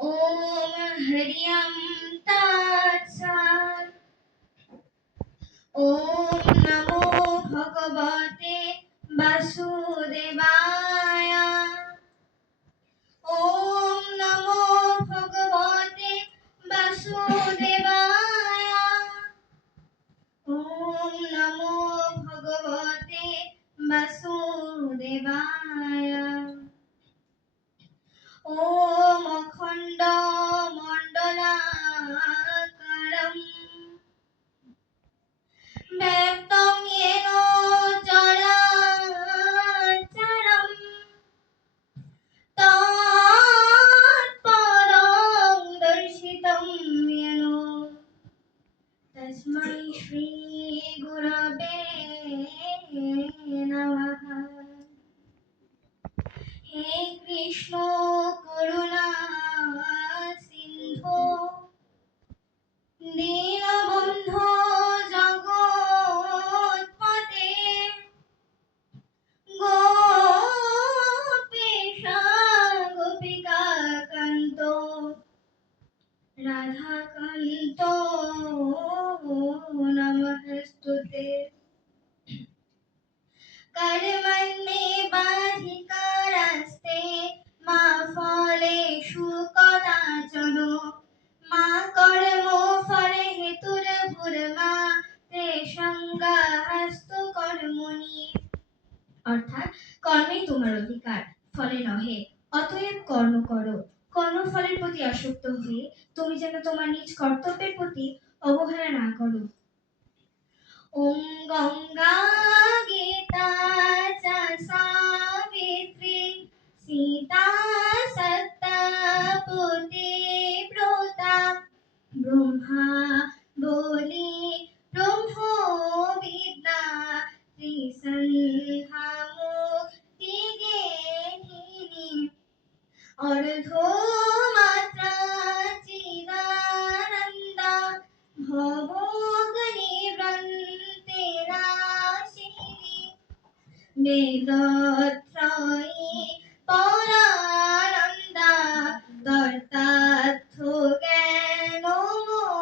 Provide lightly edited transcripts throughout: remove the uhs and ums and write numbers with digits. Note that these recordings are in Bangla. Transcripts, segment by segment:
ॐ ह्रीं तत्सत्। ॐ नमो भगवते वासुदेवाय। ॐ नमो भगवते वासुदेवाय। ॐ नमो भगवते वासुदेवाय। ॐ अखण्डमण्डलाकारम् व्यक्तं येन चराचरम् तत्पदं दर्शितं येन तस्मै श्री गुरवे नमः। हे कृष्ण करुणा सिन्धो दीनबन्धो जगत्पते गोपेशा गोपिकान्तो राधाकान्तो नमस्तुते। कर्मण्येवाधिकारस्ते मा फलेषु कदाचन मा कर्मफलहेतुर्भुर्मा ते सङ्गस्तु कर्मणि। অর্থাৎ কর্মেই তোমার অধিকার, ফলে নহে। অতএব কর্ম করো। কর্মফলের প্রতি আসক্ত হয়ে তুমি যেন তোমার নিজ কর্তব্যের প্রতি অবহেলা না করো। ওম গঙ্গা গীতা চ সাবিত্রী সীতা সত্তা পতিব্রতা ব্রহ্মা বলি ব্রহ্মবিদ্যা ত্রিসন্ধ্যা মুক্তিগেহিনী অর্ধমাত্রা চিদানন্দা ভবঘ্নিবৃন্তেরাশিনী বেদত্রয়ী পরানন্দা তত্ত্বার্থ জ্ঞানমঞ্জুরি।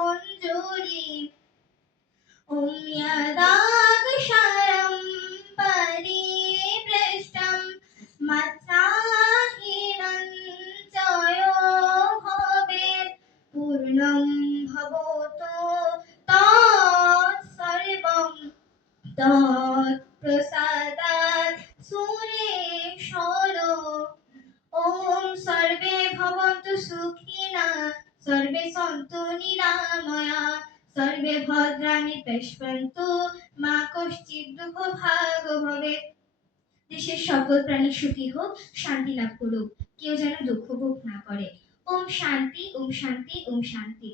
ॐ यदाक्षरं परिपृष्टं मत्साहीनं च यो भवेत् पूर्णं भवतु तत्सर्वं तत्प्रसादात् सुरेश्वर। ॐ सर्वे भवन्तु सुखिनः सर्वे सन्तु निरामया सर्वे भद्राणि पश्यन्तु মা কশ্চিৎ দুঃখভাগ ভবেৎ। দেশের সকল প্রাণী সুখী হোক, শান্তি লাভ করুক, কেউ যেন দুঃখ ভোগ না করে। ওম শান্তি, ওম শান্তি, ওম শান্তি।